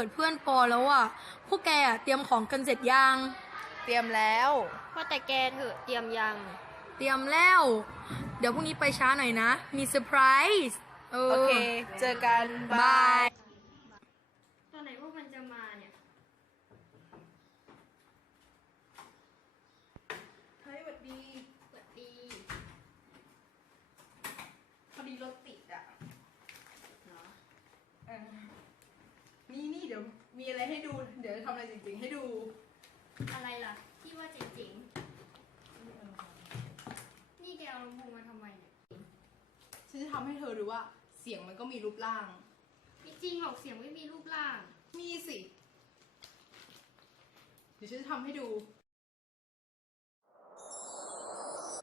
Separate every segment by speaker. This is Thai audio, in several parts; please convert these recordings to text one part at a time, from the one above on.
Speaker 1: กิดเพื่อนปอแล้วอะ พวกแกอะเตรียมของกันเสร็จยัง
Speaker 2: เตรียมแล้ว
Speaker 3: ว่าแต่แกเถอะเตรียมยัง
Speaker 1: เตรียมแล้ว เดี๋ยวพรุ่งนี้ไปช้าหน่อยนะ มีเซอร์ไพรส์เออ
Speaker 2: โอเค เจอกัน
Speaker 1: บาย
Speaker 3: ตอนไหนพวกมันจะมาเนี่ย
Speaker 2: เฮ้ยสวัสดี
Speaker 3: สวัสดี
Speaker 2: พอดีรถติดอะ
Speaker 3: เหรอ
Speaker 2: เออนี่นี่เดี๋ยวมีอะไรให้ดู เดี๋ยวจะทำอะไรจริงๆ ให้ดู
Speaker 3: อะไรล่ะ ที่ว่าเจ๋งๆ นี่แกเอาลำโพงมาทำไมเนี่ย
Speaker 2: ฉันจะทำให้เธอดูว่าเสียงมันก็มีรูปร่าง
Speaker 3: ไม่จริงหรอกเสียงไม่มีรูปร่าง
Speaker 2: มีสิ เดี๋ยวฉันจะทำให้ดู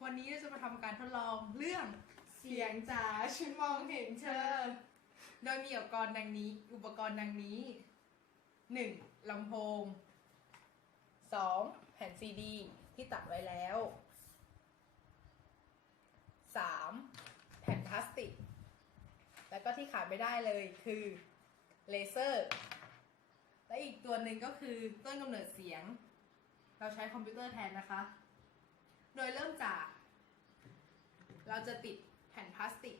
Speaker 2: วันนี้เราจะมาทำการทดลองเรื่องเสียงจ๋าฉันมองเห็นเธอ โดยมีอุปกรณ์ดังนี้ อุปกรณ์ดังนี้หนึ่ง ลำโพงสองแผ่นซีดีที่ตัดไว้แล้วสามแผ่นพลาสติก แล้วก็ที่ขาดไม่ได้เลยคือเลเซอร์ และอีกตัวหนึ่งก็คือต้นกำเนิดเสียง เราใช้คอมพิวเตอร์แทนนะคะ โดยเริ่มจาก เราจะติดแผ่นพลาสติก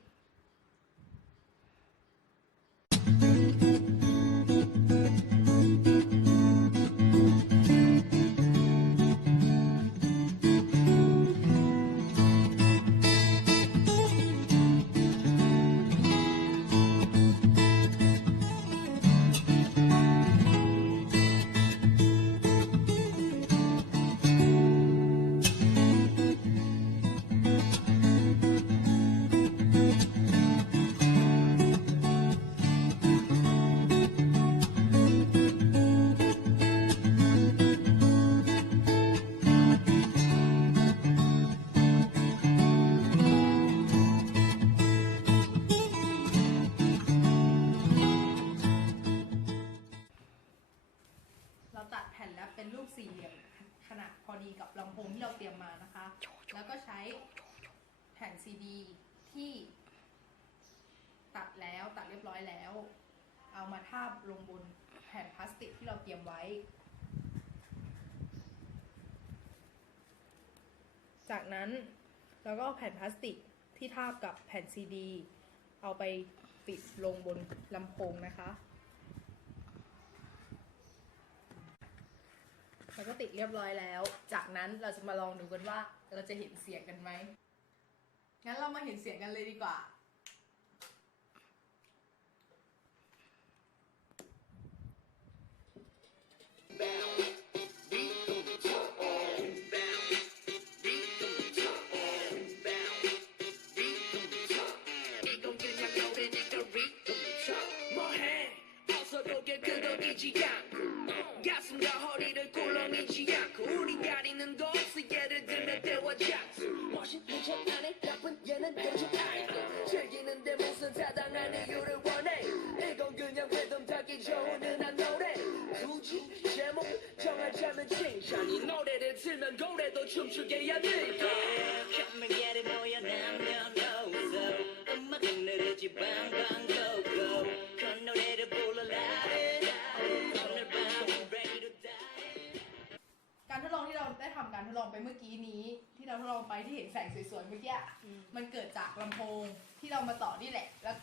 Speaker 2: อยแล้ว เอามาทาบลงบนแผ่นพลาสติกที่เราเตรียมไว้ จากนั้นเราก็เอาแผ่นพลาสติกที่ทาบกับแผ่นซีดี เอาไปติดลงบนลำโพงนะคะ แล้วก็ติดเรียบร้อยแล้ว จากนั้นเราจะมาลองดูกันว่าเราจะเห็นเสียงกันไหมงั้นเรามาเห็นเสียงกันเลยดีกว่า
Speaker 4: 가슴과 허리를 꿀렁이지 않고 우리 가리는 곳을 예를 들면 때와 장소 멋있는 척 안해 정하자면 칭찬이 노래를 틀면 노래도 춤추게 해야 돼
Speaker 5: 카메라를 모여 나면 웃어 음악은 느리지 방방 고고 그 노래를 불러라 오늘 밤 ready to die
Speaker 2: การทดลองที่เราได้ทำการทดลองไปเมื่อกี้นี้ ที่เราทดลองไปที่เห็นแสงสวยๆเมื่อกี้อะมันเกิดจากลำโพงที่เรามาต่อนี่แหละ แล้ว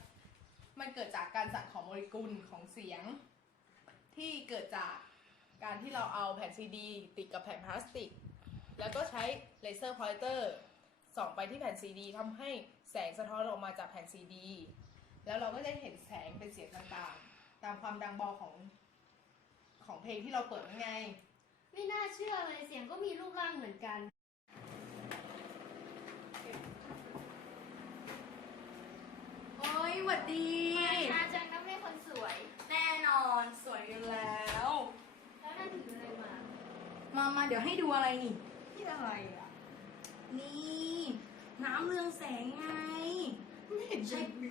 Speaker 2: มันเกิดจากการสั่นของโมเลกุลของเสียง ที่เกิดจาก การที่เราเอาแผ่นซีดีติดกับแผ่นพลาสติก แล้วก็ใช้เลเซอร์พอยเตอร์ส่องไปที่แผ่นซีดีทำให้แสงสะท้อนออกมาจากแผ่นซีดี แล้วเราก็จะเห็นแสงเป็นเสียงต่างๆ ตามความดังเบาของของเพลงที่เราเปิดนั่นไง
Speaker 3: ไม่น่าเชื่อเลยเสียงก็มีรูปร่างเหมือนกัน
Speaker 1: โอ้ยหวัดดี
Speaker 3: อาจารย์ก็ไม่คนสวย
Speaker 1: แน่นอนสวยอยู่แล้ว
Speaker 3: แล้วนั่นถืออะไรมา
Speaker 1: มามาเดี๋ยวให้ดูอะไรนี่
Speaker 2: ที่อะไรอะ
Speaker 1: นี่น้ำเรืองแสงไง
Speaker 2: ไม่เห็น
Speaker 1: ใช่
Speaker 2: ใช่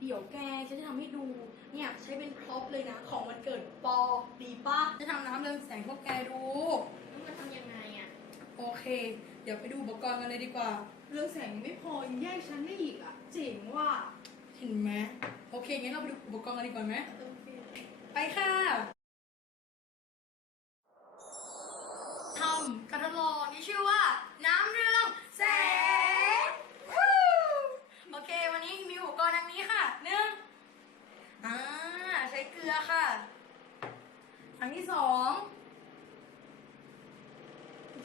Speaker 1: เดี๋ยวแกฉันจะทำให้ดู เนี่ยใช้เป็นพร็อพเลยนะ ของวันเกิดปอดีป้าจะทำน้ำเรืองแสงพวกแกดู
Speaker 3: แล้วมันทำยังไงอะ
Speaker 1: โอเค เดี๋ยวไปดูอุปกรณ์กันเลยดีกว่า
Speaker 2: เรื่องแสงยังไม่พอยังแยกชั้นได้อีกอะ เจ๋งว่ะ
Speaker 1: เห็นไหมโอเคงั้นเราไปดูอุปกรณ์กันดีกว่าไหมไปค่ะ ทำกระทดลองที่ชื่อว่าน้ำเรืองแสงวู้โอเค วันนี้มีอุปกรณ์ดังนี้ค่ะหนึ่งอ่าใช้เกลือค่ะอันที่สอง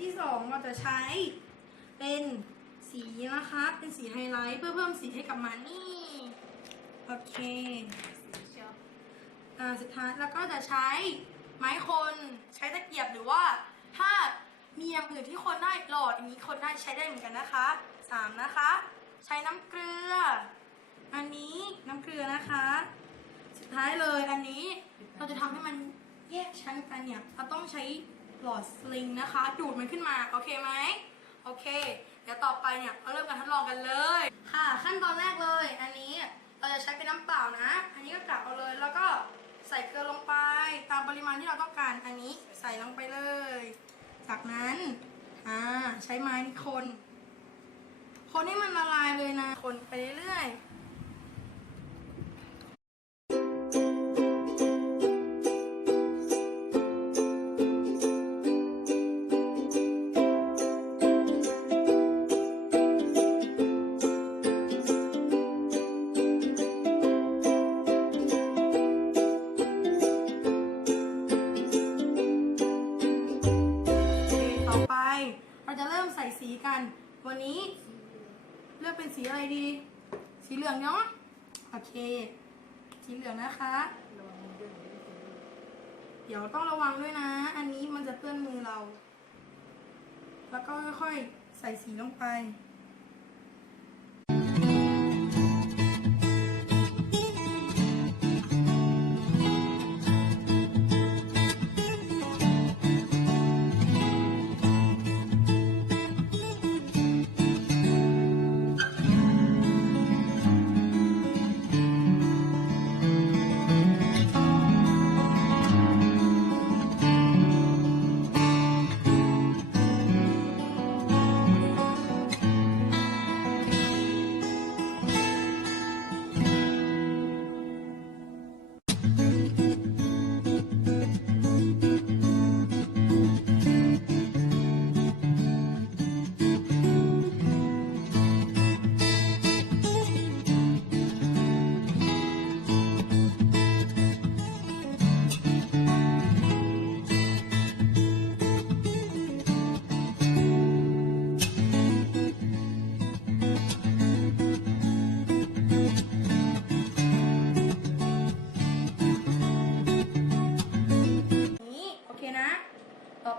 Speaker 1: ที่สองเราจะใช้เป็นสีนะคะ เป็นสีไฮไลท์เพื่อเพิ่มสีให้กับมันนี่ โอเคอ่าสุดท้ายแล้วก็จะใช้ไม้คนใช้ตะเกียบหรือว่าถ้า มีอย่างอื่นที่คนได้หลอดอย่างนี้คนได้ใช้ได้เหมือนกันนะคะสามนะคะ ใช้น้ำเกลือ อันนี้น้ำเกลือนะคะ สุดท้ายเลยอันนี้เราจะทำให้มันแยกชั้นกันเนี่ยเราต้องใช้หลอดสลิงนะคะ ดูดมันขึ้นมาโอเคไหมโอเค เดี๋ยวต่อไปเนี่ยเราเริ่มการทดลองกันเลย ค่ะ ขั้นตอนแรกเลย อันนี้เราจะใช้เป็นน้ำเปล่านะ อันนี้ก็กลับเอาเลย แล้วก็ใส่เกลือลงไป ตามปริมาณที่เราต้องการอันนี้ใส่ลงไปเลย จากนั้นอ่าใช้ไม้คน คนให้มันละลายเลยนะ คนไปเรื่อยๆ จะเริ่มใส่สีกัน วันนี้เลือกเป็นสีอะไรดี สีเหลืองเนาะโอเค สีเหลืองนะคะ เดี๋ยวต้องระวังด้วยนะ อันนี้มันจะเปื้อนมือเรา แล้วก็ค่อยๆใส่สีลงไป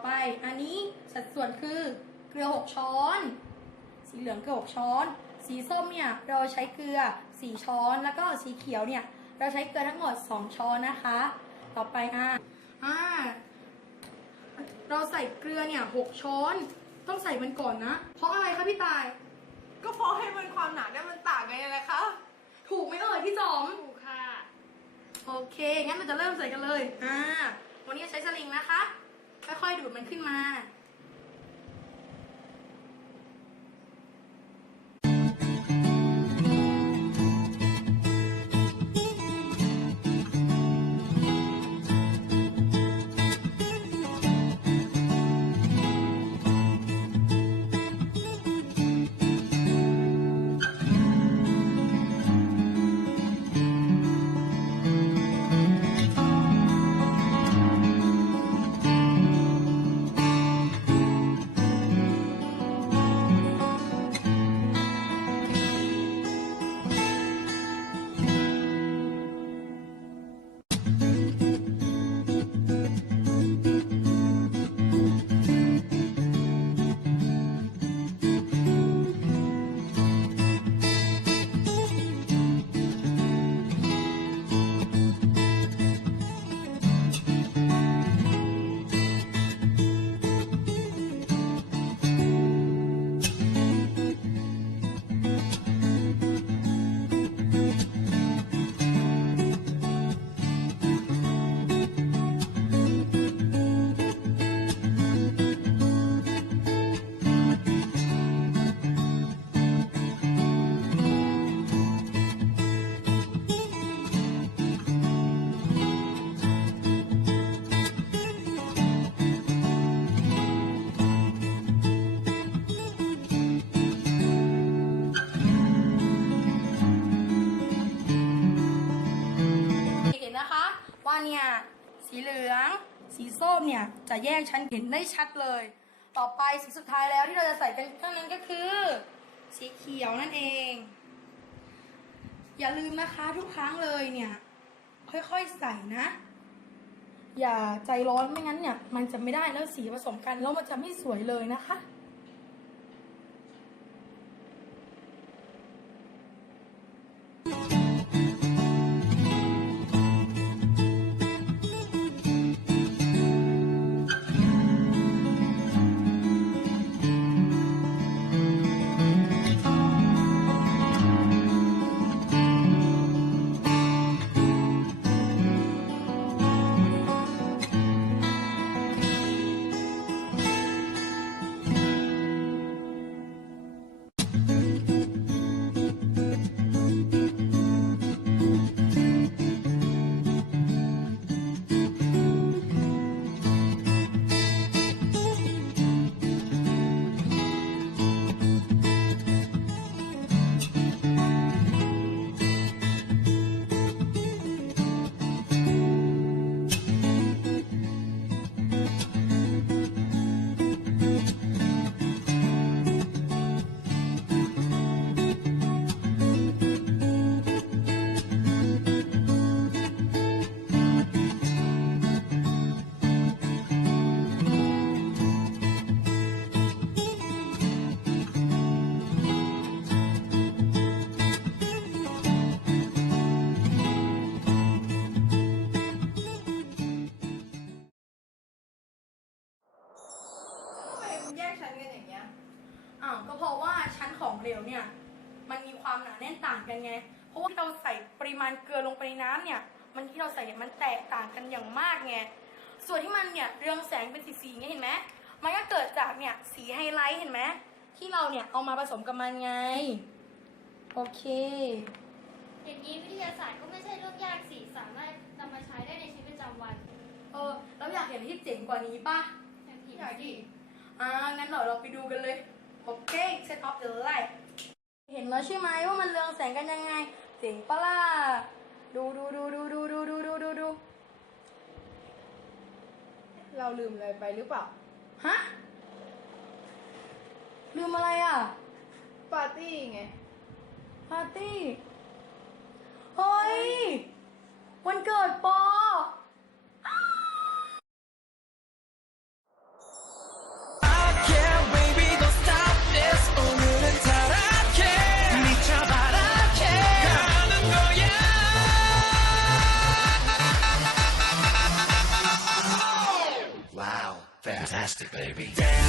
Speaker 1: ไป อันนี้สัดส่วนคือเกลือ 6 ช้อน สีเหลืองเกลือ 6 ช้อน สีส้มเนี่ยเราใช้เกลือ 4 ช้อน แล้วก็สีเขียวเนี่ยเราใช้เกลือทั้งหมด 2 ช้อนนะคะ ต่อไปอะอ่าเราใส่เกลือเนี่ย6ช้อน ต้องใส่มันก่อนนะ เพราะอะไรคะพี่ตาย
Speaker 2: ก็เพราะให้มันความหนาได้มันต่างกันไงนะคะ
Speaker 1: ถูกไหมเอ่ยพี่จอม
Speaker 3: ถูกค่ะ
Speaker 1: โอเค งั้นเราจะเริ่มใส่กันเลย อ่า วันนี้ใช้สลิงนะคะ ค่อยๆดูดมันขึ้นมา ว่าเนี่ยสีเหลือง สีส้มเนี่ยจะแยกชั้นเห็นได้ชัดเลย ต่อไปสีสุดท้ายแล้วที่เราจะใส่กันเท่านั้นก็คือ สีเขียวนั่นเอง อย่าลืมนะคะทุกครั้งเลยเนี่ย ค่อยๆใส่นะ อย่าใจร้อนไม่งั้นเนี่ย มันจะไม่ได้แล้วสีผสมกันแล้วมันจะไม่สวยเลยนะคะ วเนี่ยมันมีความหนาแน่นต่างกันไง เพราะว่าที่เราใส่ปริมาณเกลือลงไปในน้ำเนี่ย มันที่เราใส่เนี่ยมันแตกต่างกันอย่างมากไง ส่วนที่มันเนี่ยเรืองแสงเป็นสีๆอย่างเงี้ยเห็นไหมมันก็เกิดจากเนี่ยสีไฮไลท์เห็นไหมที่เราเนี่ยเอามาผสมกับมันไง โอเค
Speaker 3: อย่างนี้วิทยาศาสตร์ก็ไม่ใช่เรื่องยากสิสามารถนำมาใช้ได้ในชีวิตประจำวัน
Speaker 1: เออแล้วอยากเห็นอะไรที่เจ๋งกว่านี้ป่ะ
Speaker 3: อย่างที่
Speaker 2: อยากดิ
Speaker 1: อ่างั้นเดี๋ยวเราไปดูกันเลย โอเค set up the light เห็นแล้วใช่ไหมว่ามันเรืองแสงกันยังไงเจ๋งปะล่ะดูดูดูดูดูดูดูดูดูดู
Speaker 2: เราลืมอะไรไปหรือเปล่า
Speaker 1: ฮะ ลืมอะไรอะ
Speaker 2: ปาร์ตี้ไง
Speaker 1: ปาร์ตี้ เฮ้ย
Speaker 4: Plastic Baby.